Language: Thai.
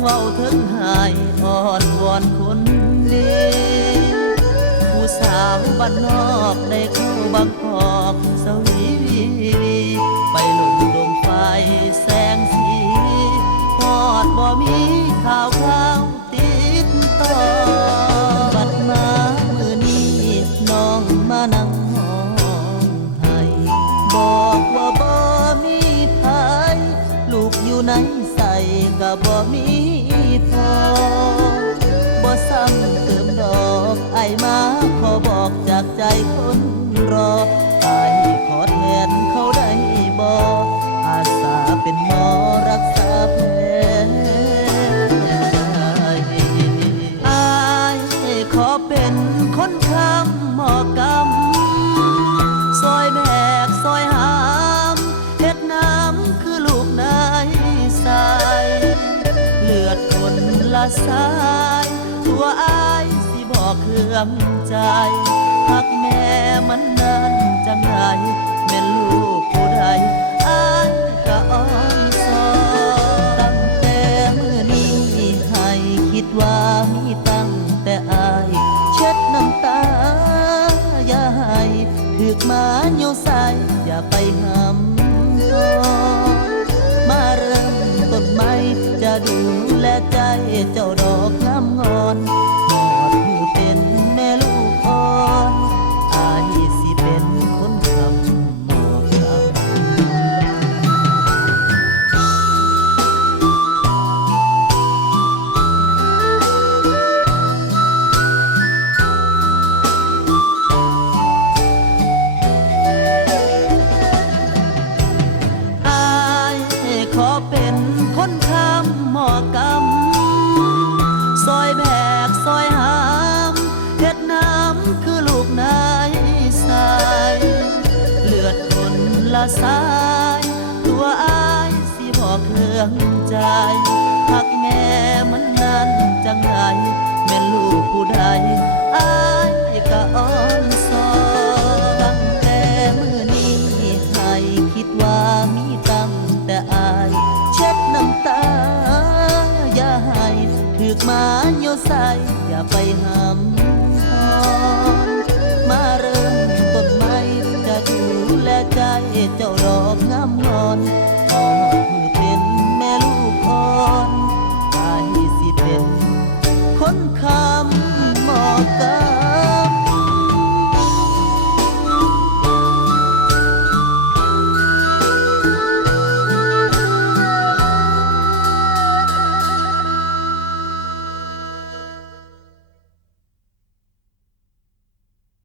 เว้าถึงหายอ่อนวอนคนดีผู้สาวบ้านนอกได้เข้าบางกอกสวีไปหลงดงไฟแสงสีฮอดบ่มีข่าวติดต่อบัดมามื้อนี้น้องมานั่งห้องไห้บอกว่าบ่มีไผลูกอยู่ในใส่ก็บ่มีพอบ่ซ้ำเติมดอกไอมาขอบอกจากใจคนรอไอขอแทนเขาได้บ่อาสาเป็นหมอรักษาแผลไอขอเป็นคนทำหมอกรรมซอยแบกซอยหามเฮ็ดน้ำคือลูกนายสายเลือดคนละสายตัวอายสิบอกเครื่องใจหักแม่มันนั้นจังไงแม่ลูกผู้ใดอายก็อ้อนสอนตั้งแต่มื้อนี้ให้คิดว่ามีตั้งแต่อายเช็ดน้ำตาอย่าให้ถึกมาโยใส่อย่าไปห้ำก่อนมาเริ่มต้นใหม่จะดูแลใจเจ้าดอกงามงอนหอดผู้เป็นแม่ลูกอ่อนอายสิเป็นคนทำหมอกรรมอายขอเป็นคนทำหมอกรรมซอยแบกซอยหามเฮ็ดน้ำคือลูกนายสายเลือดคนละสายตัวอายสิบอกเครื่องใจหักแม่มันนั้นจังไงแม่ลูกผู้ใดอายก็อ้อนสอนตั้งแต่มื้อนี้ให้คิดว่ามีตั้งแต่อายเช็ดน้ำตาอย่าให้ถึกมาโยใส่อย่าไปห้ำหอนมาเริ่มต้นใหม่จะดูแลใจเจ้า